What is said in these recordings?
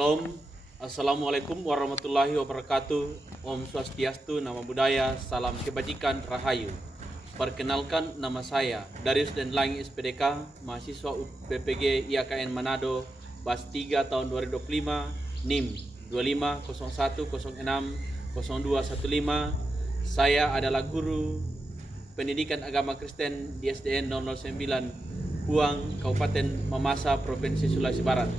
Shalom, Assalamualaikum warahmatullahi wabarakatuh. Om Swastiastu, Namo Buddhaya, salam kebajikan, rahayu. Perkenalkan, nama saya Darius Denlang SPDK, mahasiswa UPPG IAKN Manado, Bas 3 tahun 2025, NIM 2501060215. Saya adalah guru pendidikan agama Kristen di SDN 009 Puang, Kabupaten Mamasa, Provinsi Sulawesi Barat.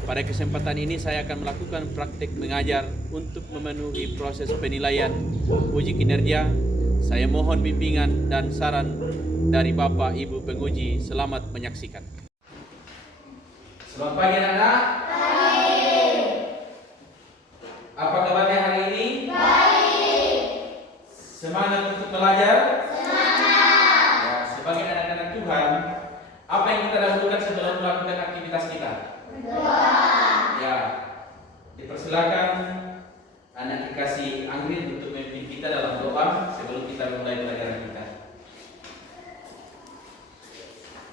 Pada kesempatan ini saya akan melakukan praktik mengajar untuk memenuhi proses penilaian uji kinerja. Saya mohon bimbingan dan saran dari Bapak Ibu penguji. Selamat menyaksikan. Selamat pagi anak-anak. Baik. Apa kabarnya hari ini? Baik. Semangat untuk belajar? Semangat. Ya, sebagai anak-anak Tuhan, apa yang kita dahulukan sebelum melakukan aktivitas kita? Doa. Ya, dipersilakan anak dikasih Anggrek untuk memimpin kita dalam doa sebelum kita mulai pelajaran kita.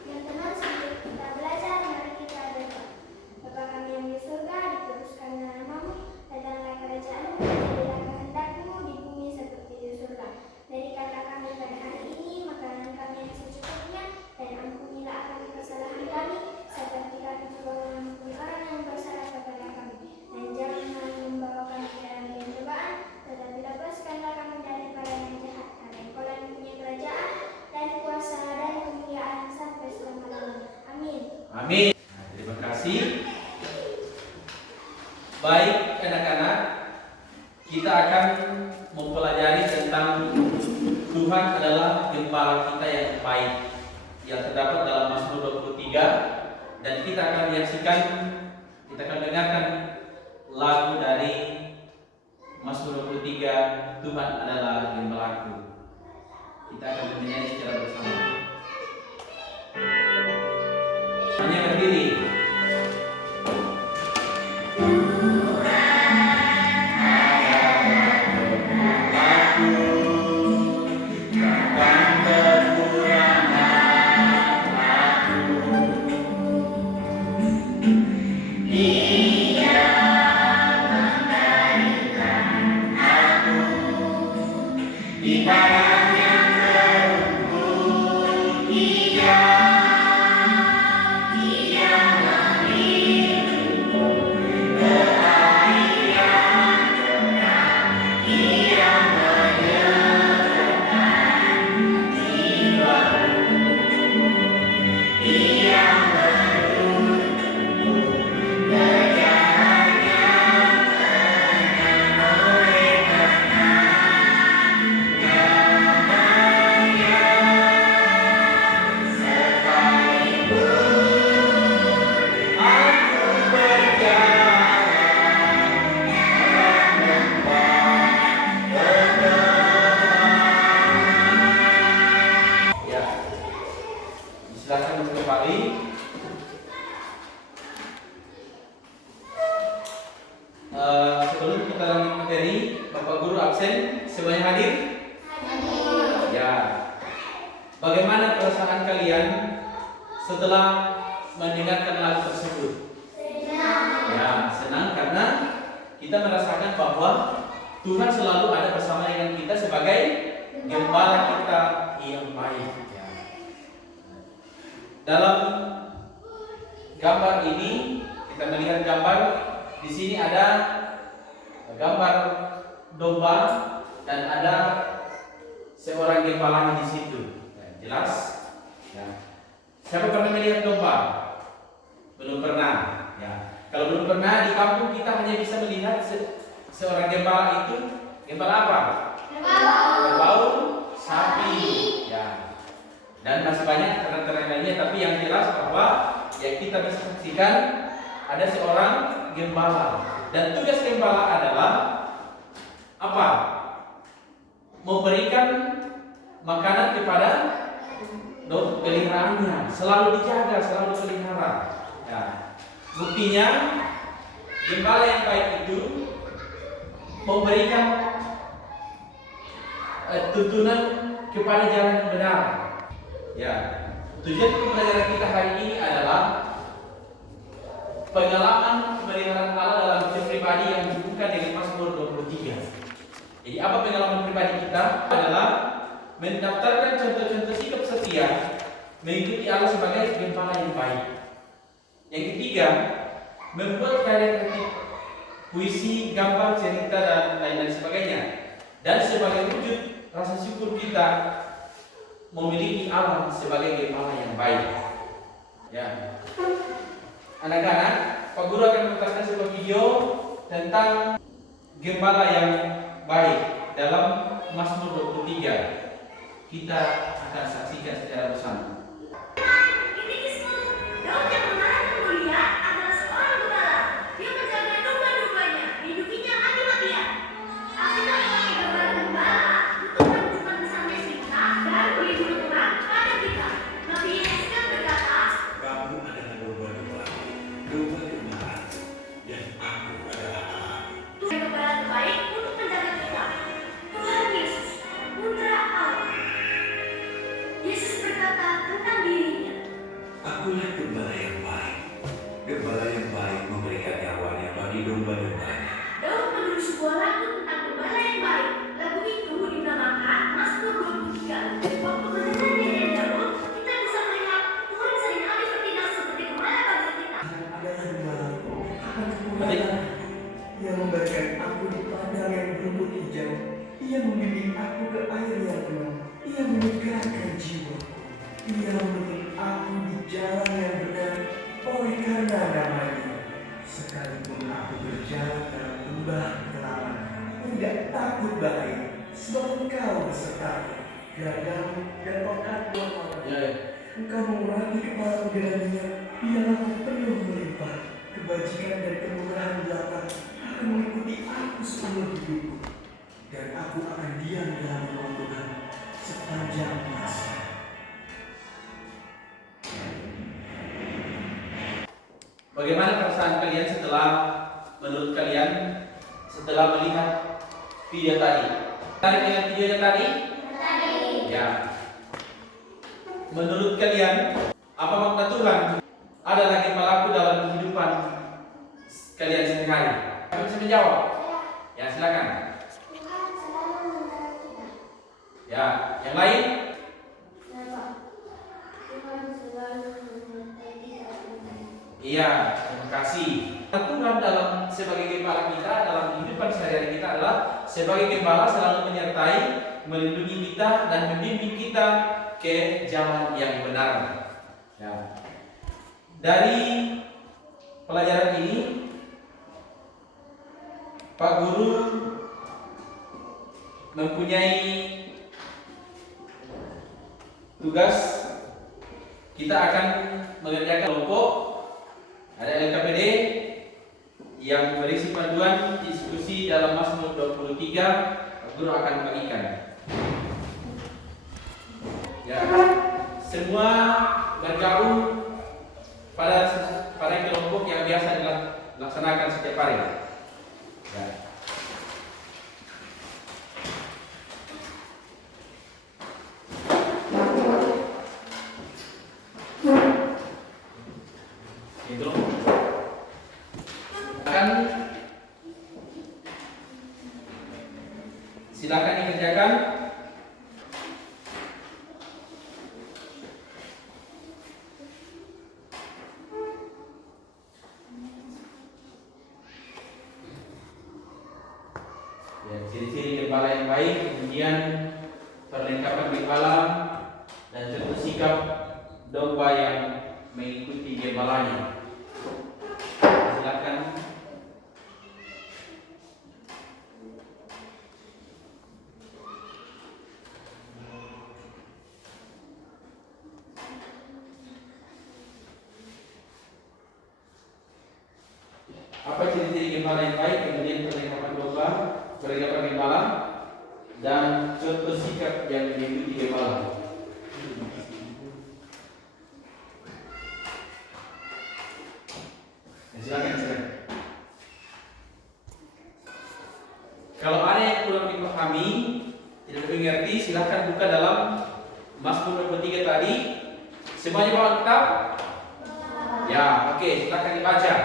Yang tenang sebelum kita belajar, mari kita berdoa. Bapa kami yang di surga, dikuduskanlah namamu, datanglah kerajaanmu, jadilah kehendakmu di bumi seperti di surga. Berikanlah kami pada hari ini makanan kami yang secukupnya, dan ampunilah akan kesalahan kami, seperti kami juga mengampuni orang yang bersalah kepada kami. Dan jangan membawa kami ke dalam pencobaan, tetapi lepaskanlah kami daripada yang jahat. Karena Engkau yang punya kerajaan dan kuasa dan kemuliaan sampai selama-lamanya. Amin. Amin. Nah, terima kasih. Baik anak-anak, kita akan mempelajari tentang Tuhan adalah gembala kita yang baik, yang terdapat dalam Mazmur 23. Dan kita akan menyaksikan, kita akan dengarkan lagu dari Mazmur 23, Tuhan adalah gembalaku. Kita akan menyanyi secara bersama. Hanya berdiri. Sebelum kita lanjut materi, Bapak Guru absen, semuanya hadir? Hadir. Ya. Bagaimana perasaan kalian setelah mendengarkan lagu tersebut? Senang. Ya, senang karena kita merasakan bahwa Tuhan selalu ada bersama dengan kita sebagai gembala kita yang baik. Ya. Dalam gambar ini kita melihat gambar. Di sini ada gambar domba dan ada seorang gembala di situ. Ya, jelas? Ya. Siapa pernah melihat domba? Belum pernah. Ya. Kalau belum pernah, di kampung kita hanya bisa melihat seorang gembala itu. Gembala apa? Kerbau, sapi. Ya. Dan masih banyak terang-terang lainnya. Tapi yang jelas bahwa yang kita bisa saksikan ada seorang gembala, dan tugas gembala adalah apa? Memberikan makanan kepada peliharaannya, selalu dijaga, selalu pelihara. Ya. Buktinya gembala yang baik itu memberikan tuntunan kepada jalan yang benar. Ya, tujuan pembelajaran kita hari ini adalah pengalaman pemeliharaan Allah Jadi apa pengalaman pribadi kita adalah mendaftarkan contoh-contoh sikap setia mengikuti Allah sebagai gembala yang baik. Yang ketiga, membuat karya kreatif, puisi, gambar, cerita dan lain-lain sebagainya. Dan sebagai wujud rasa syukur kita memiliki Allah sebagai gembala yang baik. Ya, anak-anak, Pak Guru akan memutarkan sebuah video tentang gembala yang baik dalam Mazmur 23. Kita akan saksikan secara bersama. Daud yang menarik dan mulia adalah seorang gembala. Dia menjaga domba-dombanya, melindunginya mati-matian. Aslinya sebagai gembala untuk menunjukkan kesan kita dan melindungi Tuhan pada kita. Nabi Yesus kan berkata, kamu adalah domba-domba, domba-domba, dan aku adalah Allah. Tuhan gembala terbaik untuk menjaga kita. Tuhan Yesus, Putra Allah. Yesus berkata tentang dirinya, Akulah gembala yang baik. Gembala yang baik memberikan nyawanya bagi domba-dombanya. Daud menulis sebuah lagu tentang gembala yang baik. Lagu itu dinamakan Mazmur 23. Waktu mendengar nyanyian Daud, kita bisa melihat Tuhan seringkali bertindak seperti gembala bagi kita. Adalah gembalaku, akan kekuatan. Ia memberikan aku di padang yang berumput hijau. Ia membimbing aku ke air yang tenang. Ia menyegarkan jiwaku. Ia menuntun aku di jalan yang benar oleh karena namanya. Sekalipun aku berjalan dalam lembah kegelapan, tidak takut bahaya, sebab Engkau besertaku. Gadamu dan tongkatmu menolongku. Engkau mengurangi kepalaku dengan minyak, biarlah aku penuh melimpah. Kebajikan dan kemurahan belaka akan mengikuti aku seumur hidupku. Dan aku akan diam dalam rumah Tuhan sepanjang masa. Bagaimana perasaan kalian menurut kalian setelah melihat video tadi? Tertarik dengan videonya tadi? Ya. Menurut kalian, apa makna Tuhan adalah gembalaku dalam kehidupan kalian sehari-hari? Kamu bisa menjawab? Ya, silakan. Tuhan selalu memelihara kita. Ya, yang lain? Tuhan selalu menyertai kita. Iya, terima kasih. Tuhan dalam sebagai gembala kita dalam kehidupan sehari-hari kita adalah sebagai gembala selalu menyertai, melindungi kita dan membimbing kita ke jalan yang benar. Ya. Dari pelajaran ini, Pak Guru mempunyai tugas. Kita akan mengerjakan kelompok. Ada LKPD yang berisi panduan diskusi dalam Mazmur 23. Pak Guru akan membagikan. Ya, semua bergabung pada kelompok yang biasa dilaksanakan setiap hari. Ya. Itu silakan dikerjakan. Ya, ciri-ciri gembala yang baik, kemudian perlengkapan gembala dan contoh sikap domba yang mengikuti gembalanya. Silakan. Apa ciri-ciri gembala yang baik, kemudian perlengkapan domba, perlengkapan gembala, dan contoh sikap yang mengikuti gembala. Silakan. Kalau ada yang kurang dipahami, tidak mengerti, silakan buka dalam Mazmur 23 tadi. Semuanya bawa kitab? Ya, oke, silakan dibaca.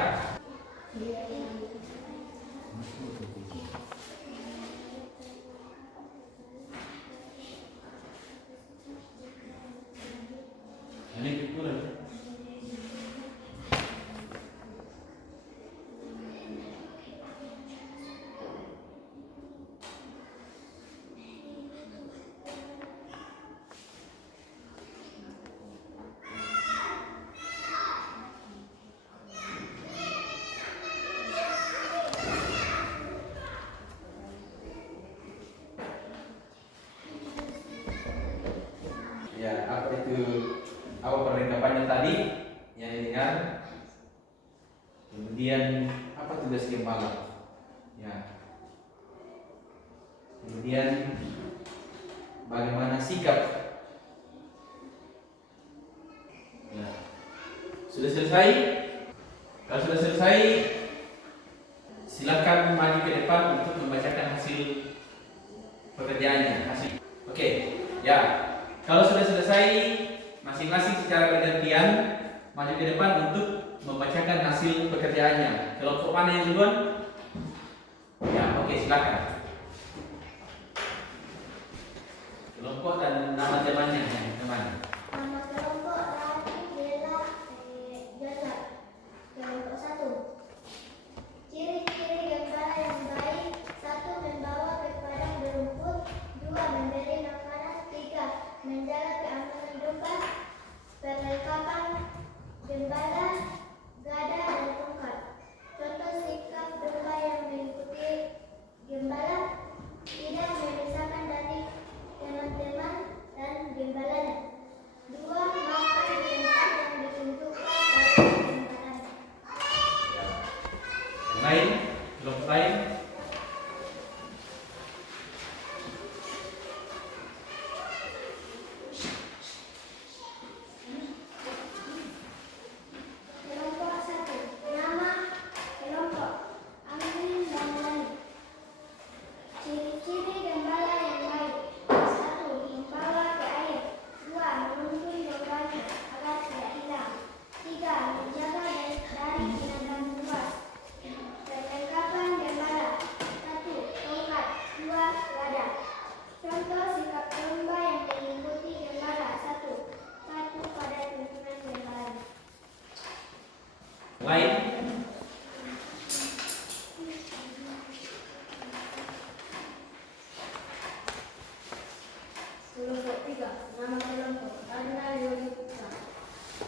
tadi nyanyikan. Kemudian apa tugas gembala? Ya. Kemudian bagaimana sikap? Ya. Sudah selesai? Kalau sudah selesai, silakan maju ke depan untuk membacakan hasil pekerjaannya. Oke, ya. Kalau sudah selesai, masing-masing secara bergantian maju ke depan untuk membacakan hasil pekerjaannya. Kelompok mana yang duluan? Ya, oke, silakan. Kelompok dan nama temannya, teman. Nama kelompok Raffi, Bella, Jala. Kelompok 1. Ciri-ciri gembala yang baik: 1. Membawa ke padang berumput. 2. Memberi makanan. 3. Menjaga keamanan domba. Perlengkapan gembala: gada dan tongkat. Contoh sikap domba yang mengikuti gembala: tidak memisahkan dari teman-teman dan gembalanya. 2. Makan di tempat yang ditentukan oleh gembalanya. Yang lain, kelompok lain. Kelompok 1. Nama kelompok: Amin dan Lani. Ciri-ciri gembala yang baik: 1. Membawa ke air. 2. Menuntun dombanya agar tidak hilang. 3. Menjaga dari binatang buas. Perlengkapan gembala: 1. Tongkat. 2. Gada. Contoh sikap domba yang mengikuti gembala: 1. Patuh pada tuntunan gembala. Yang lain. Kelompok 3. Nama kelompok: Arna Yolita.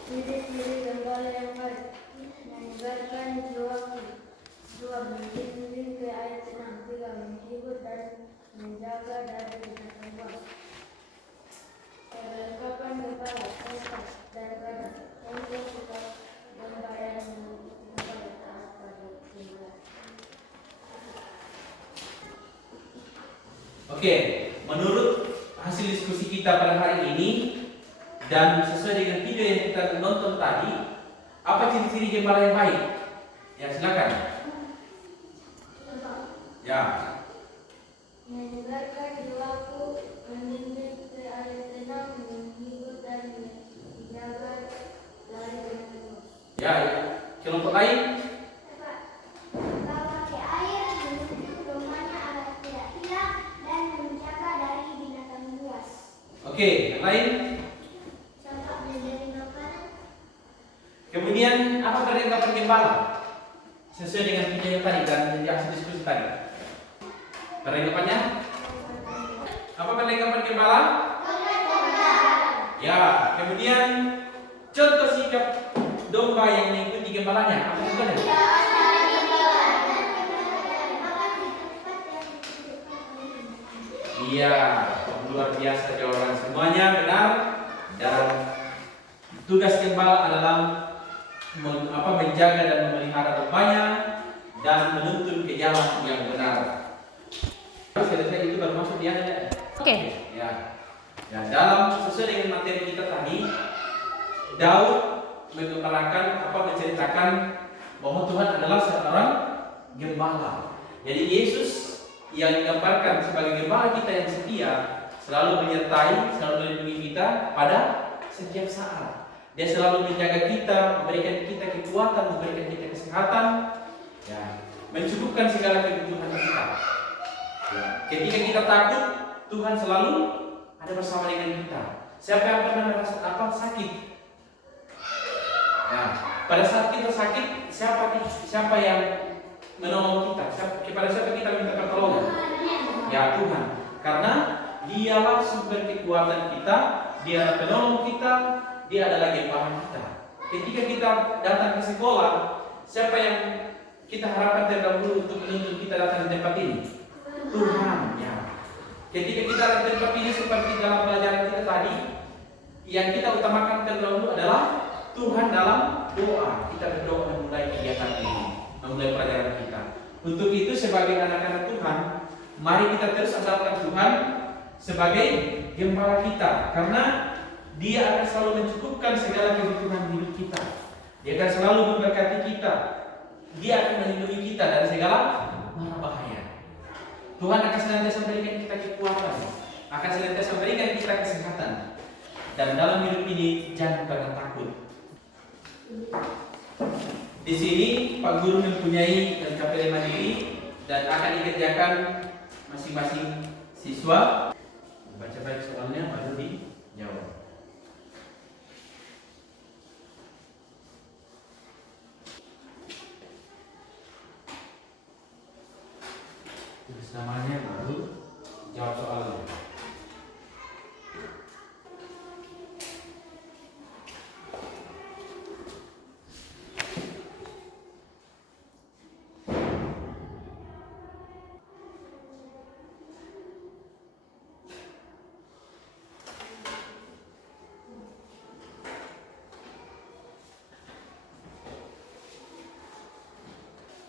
Ciri-ciri gembala yang baik: menyegarkan jiwaku. 2. Membimbing ke air tenang. 3. Menghibur dan menjaga dari binatang buas. Perlengkapan gembala: tongkat dan gada. Contoh sikap domba yang mengikuti gembala: taat pada gembala. Oke, menurut hasil diskusi kita pada hari ini dan sesuai dengan video yang kita nonton tadi, apa ciri-ciri gembala yang baik? Ya, silakan. Ya. Menyegarkan jiwaku, membimbing ke air tenang, menghibur dan menjaga dari binatang buas. Ya, ya. Kelompok lain. Membawa ke air, menuntun dombanya agar tidak hilang, dan menjaga dari binatang buas. Oke, yang lain. Contoh memberi makanan. Kemudian apa perlengkapan gembala? Sesuai dengan video yang tadi dan yang hasil diskusi tadi. Perlengkapannya? Apa perlengkapan gembala? Ya, kemudian contoh sikap domba yang mengikuti gembalanya. Apa itu? Iya, luar biasa jawaban semuanya benar. Dan tugas gembala adalah menjaga dan memelihara dombanya dan menuntun ke jalan yang benar. Selesai itu baru masuk dia. Oke. Ya. Ya, dalam sesuai dengan materi kita tadi, Daud menceritakan bahwa Tuhan adalah seorang gembala. Jadi Yesus yang digambarkan sebagai gembala kita yang setia, selalu menyertai, selalu melindungi kita pada setiap saat. Dia selalu menjaga kita, memberikan kita kekuatan, memberikan kita kesehatan, ya, mencukupkan segala kebutuhan kita. Ya. Ketika kita takut, Tuhan selalu ada bersama dengan kita. Siapa yang pernah merasa sakit? Nah, pada saat kita sakit, siapa yang menolong kita? Kepada siapa kita minta pertolongan? Ya, Tuhan. Karena Dialah sumber kekuatan kita, Dia penolong kita, Dia adalah gembala kita. Ketika kita datang ke sekolah, siapa yang kita harapkan terdahulu untuk menuntun kita datang ke tempat ini? Tuhan. Ya. Ketika kita datang ke tempat ini seperti dalam pelajaran kita tadi, yang kita utamakan terdahulu adalah Tuhan dalam doa. Kita berdoa memulai kegiatan ini, memulai pelajaran kita. Untuk itu sebagai anak-anak Tuhan, mari kita terus andalkan Tuhan sebagai gembala kita, karena Dia akan selalu mencukupkan segala kebutuhan hidup kita. Dia akan selalu memberkati kita. Dia akan melindungi kita dari segala mara bahaya. Tuhan akan senantiasa memberikan kita kekuatan, akan senantiasa memberikan kita kesehatan. Dan dalam hidup ini jangan pernah takut. Di sini Pak Guru mempunyai KPD mandiri dan akan dikerjakan masing-masing siswa. Baca baik soalnya baru dijawab. Tulis namanya baru jawab soalnya.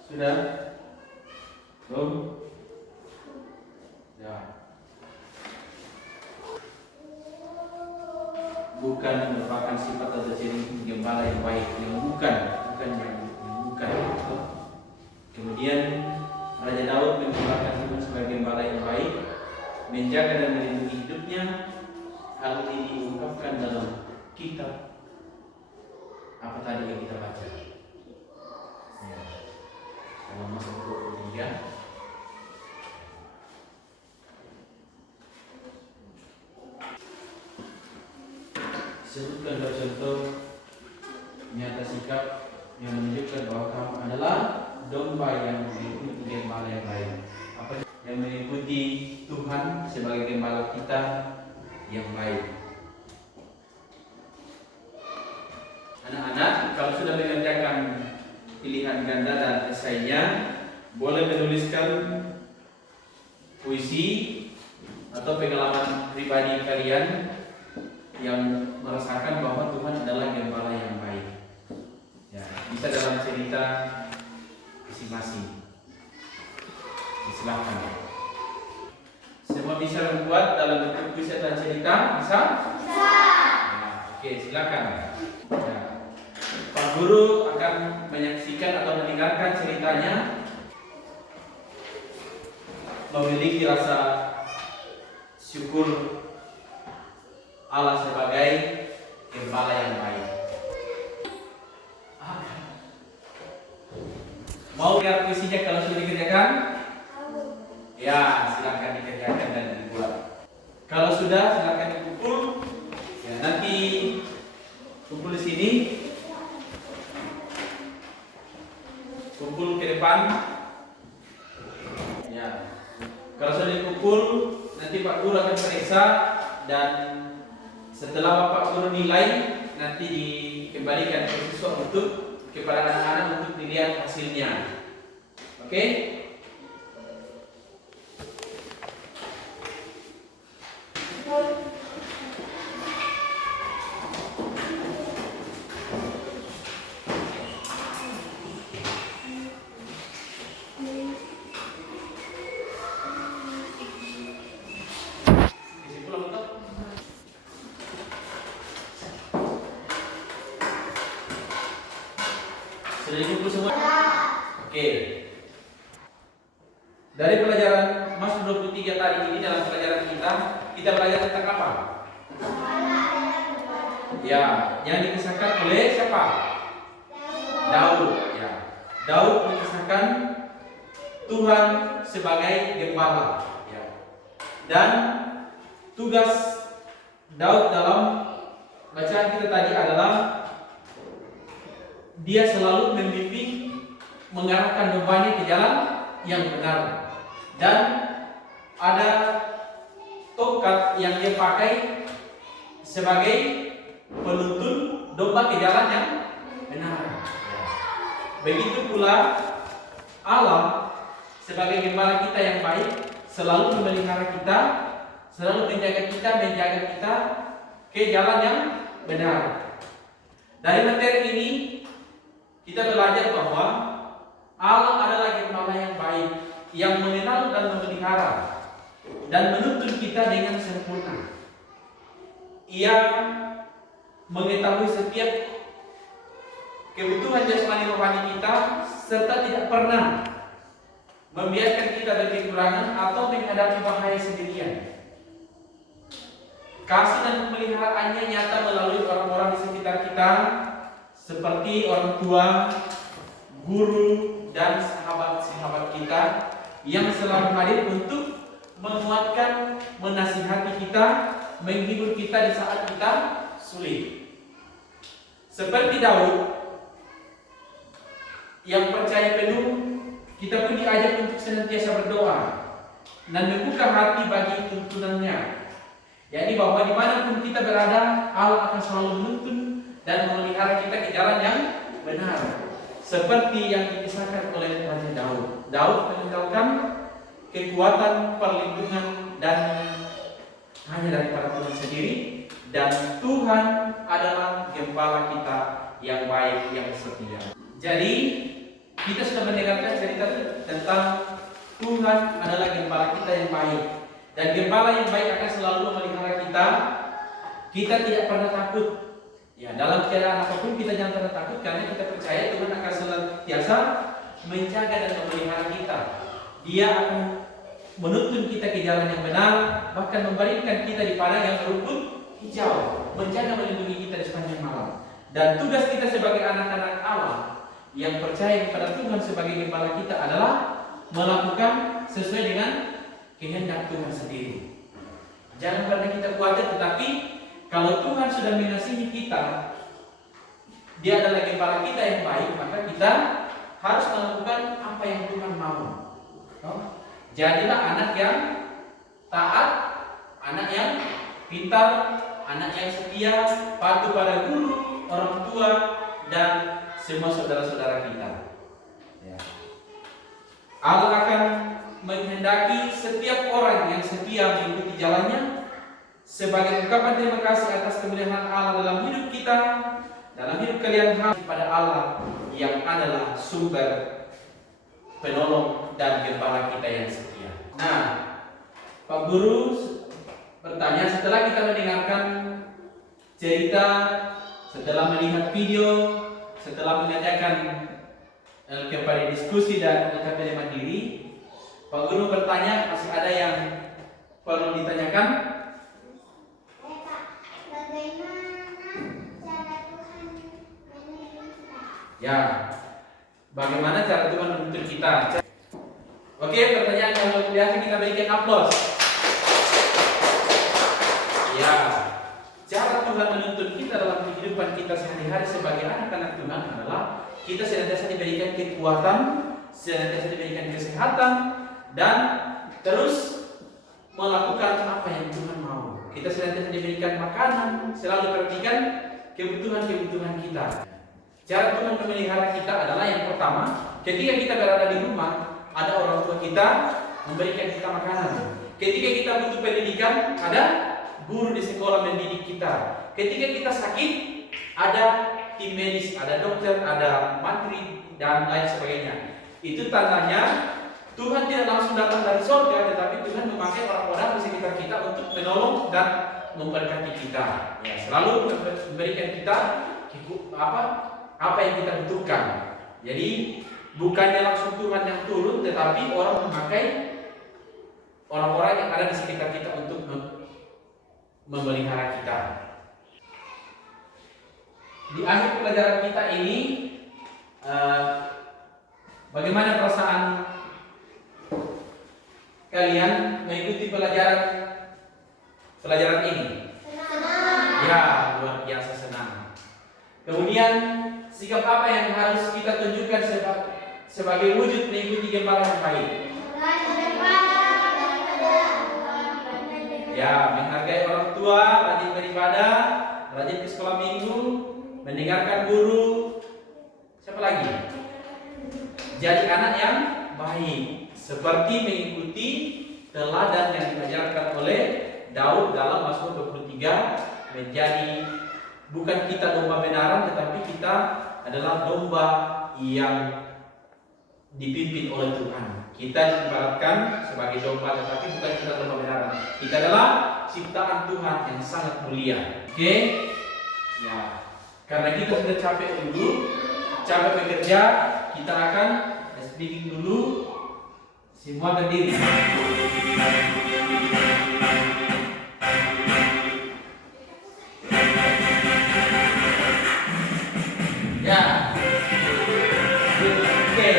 Sudah? Belum? Ya. Bukan merupakan sifat atau ciri gembala yang baik, yang bukan yang bukan. Kemudian Raja Daud mengembalakan Tuhan sebagai gembala yang baik, menjaga dan melindungi hidupnya. Hal ini diungkapkan dalam kitab apa tadi yang kita baca? Ya. Dalam Mazmur 23. Sebutkan contoh nyata sikap yang menunjukkan bahwa kamu adalah domba yang mengikuti gembala yang lain. Apa yang mengikuti Tuhan sebagai gembala kita yang baik. Anak-anak, kalau sudah mengerjakan pilihan ganda dan esainya, boleh menuliskan puisi atau pengalaman pribadi kalian yang merasakan bahwa Tuhan adalah gembala yang baik. Ya, bisa dalam cerita masing-masing. Silakan. Semua bisa membuat dalam bentuk puisi dan cerita, bisa? Bisa. Ya, oke, silakan. Ya. Pak Guru akan menyaksikan atau mendengarkan ceritanya, memiliki rasa syukur Allah sebagai gembala yang baik. Mau lihat puisinya kalau sudah dikerjakan? Ya, silakan dikerjakan dan dibuat. Kalau sudah, silakan dikumpul. Ya, nanti kumpul di sini. Kumpul ke depan. Ya. Kalau sudah dikumpul, nanti Pak Guru akan periksa dan setelah Bapak Guru nilai, nanti dikembalikan ke siswa untuk kepada anak-anak untuk dilihat hasilnya. Oke? Sudah dikumpul semua? Oke. Dari pelajaran Mazmur 23 tadi ini, dalam pelajaran kita belajar tentang apa? Ya, yang dikisahkan oleh siapa? Daud. Ya. Daud mengisahkan Tuhan sebagai gembala. Ya. Dan tugas Daud dalam bacaan kita tadi adalah dia selalu membimbing, mengarahkan dombanya ke jalan yang benar. Dan ada tongkat yang dia pakai sebagai penuntun domba ke jalan yang benar. Begitu pula Allah sebagai gembala kita yang baik, selalu memelihara kita, selalu menjaga kita ke jalan yang benar. Dari materi ini kita belajar bahwa Allah adalah gembala yang baik, yang mengenal dan memelihara dan menuntun kita dengan sempurna. Ia mengetahui setiap kebutuhan jasmani rohani kita serta tidak pernah membiarkan kita berkekurangan atau menghadapi bahaya sendirian. Kasih dan pemeliharaannya nyata melalui orang-orang di sekitar kita seperti orang tua, guru, dan sahabat-sahabat kita yang selalu hadir untuk menguatkan, menasihati kita, menghibur kita di saat kita sulit. Seperti Daud yang percaya penuh, kita pun diajak untuk senantiasa berdoa dan membuka hati bagi tuntunannya. Jadi bahwa dimanapun kita berada, Allah akan selalu menuntun dan memelihara kita ke jalan yang benar. Seperti yang dikisahkan oleh Raja Daud. Daud meninggalkan kekuatan, perlindungan, dan hanya daripada Tuhan sendiri. Dan Tuhan adalah gembala kita yang baik, yang setia. Jadi kita sudah mendengarkan cerita tentang Tuhan adalah gembala kita yang baik. Dan gembala yang baik akan selalu memelihara kita. Kita tidak pernah takut. Ya, dalam keadaan apapun kita jangan pernah takut karena kita percaya Tuhan akan senantiasa menjaga dan memelihara kita. Dia akan menuntun kita ke jalan yang benar, bahkan membaringkan kita di padang yang berumput hijau, menjaga melindungi kita di sepanjang malam. Dan tugas kita sebagai anak-anak Allah yang percaya kepada Tuhan sebagai gembala kita adalah melakukan sesuai dengan kehendak Tuhan sendiri. Jangan pernah kita khawatir, tetapi kalau Tuhan sudah mengasihi kita, Dia adalah gembala kita yang baik, maka kita harus melakukan apa yang Tuhan mau. Jadilah anak yang taat, anak yang pintar, anak yang setia, patuh pada guru, orang tua, dan semua saudara-saudara kita. Ya. Allah akan menghendaki setiap orang yang setia mengikuti jalannya sebagai ungkapan terima kasih atas kemuliaan Allah dalam hidup kita, dalam hidup kalian kepada Allah yang adalah sumber penolong dan gembala kita yang setia. Nah, Pak Guru bertanya, setelah kita mendengarkan cerita, setelah melihat video, setelah mengadakan kepada diskusi dan LKPD Mandiri, Pak Guru bertanya, masih ada yang perlu ditanyakan? Ya, bagaimana cara Tuhan menuntun kita? Oke, pertanyaan yang luar biasa, kita berikan aplaus. Ya, cara Tuhan menuntun kita dalam kehidupan kita sehari-hari sebagai anak-anak Tuhan adalah kita senantiasa diberikan kekuatan, senantiasa diberikan kesehatan, dan terus melakukan apa yang Tuhan mau. Kita senantiasa diberikan makanan, selalu perhatikan kebutuhan-kebutuhan kita. Cara Tuhan memelihara kita adalah yang pertama, ketika kita berada di rumah, ada orang tua kita memberikan kita makanan. Ketika kita butuh pendidikan, ada guru di sekolah mendidik kita. Ketika kita sakit, ada tim medis, ada dokter, ada mantri, dan lain sebagainya. Itu tandanya Tuhan tidak langsung datang dari surga, tetapi Tuhan memakai orang-orang di sekitar kita untuk menolong dan memberkati kita. Ya, selalu memberikan kita apa yang kita butuhkan. Jadi bukannya langsung Tuhan yang turun, tetapi orang memakai orang-orang yang ada di sekitar kita untuk memelihara kita. Di akhir pelajaran kita ini, bagaimana perasaan kalian mengikuti pelajaran ini? Ya, luar biasa senang. Kemudian sikap apa yang harus kita tunjukkan sebagai wujud mengikuti gembala yang baik? Ya, menghargai orang tua, rajin beribadah, rajin ke sekolah minggu, mendengarkan guru. Siapa lagi? Jadi anak yang baik, seperti mengikuti teladan yang diajarkan oleh Daud dalam Mazmur 23, menjadi bukan kita domba benaran, tetapi kita adalah domba yang dipimpin oleh Tuhan. Kita diibaratkan sebagai domba, tetapi bukan kita domba benaran. Kita adalah ciptaan Tuhan yang sangat mulia. Oke? Ya. Karena kita sudah capek bekerja, kita akan speaking dulu. Semua berdiri. Ya. Oke.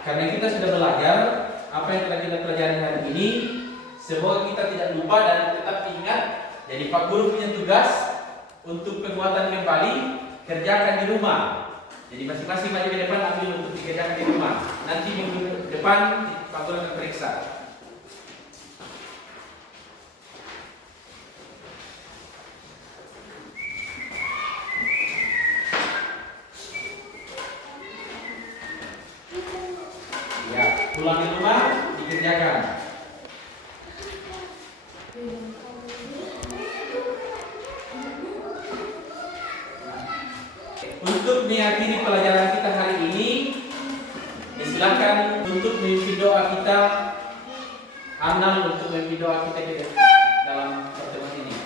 Karena kita sudah belajar apa yang telah kita pelajari hari ini, semoga kita tidak lupa dan tetap ingat. Jadi Pak Guru punya tugas untuk penguatan kembali, kerjakan di rumah. Jadi masing-masing maju ke depan ambil untuk dikerjakan di rumah. Nanti minggu depan Pak Guru akan periksa. Pulang di rumah dikerjakan. Untuk mengakhiri pelajaran kita hari ini, silakan untuk memimpin doa kita, Anal untuk memimpin doa kita dalam pertemuan ini.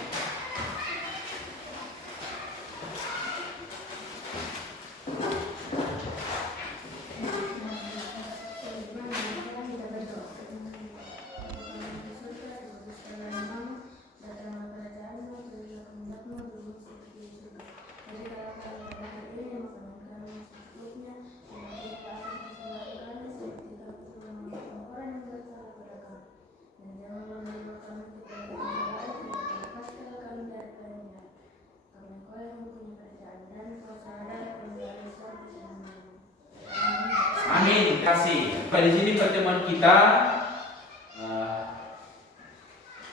Amin, kasih. Pada sini pertemuan kita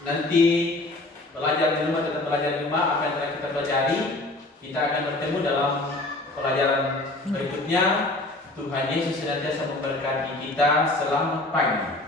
nanti belajar di rumah, tetap belajar di rumah apa yang telah kita pelajari. Kita akan bertemu dalam pelajaran berikutnya. Tuhan Yesus senantiasa memberkati kita. Selamat pagi.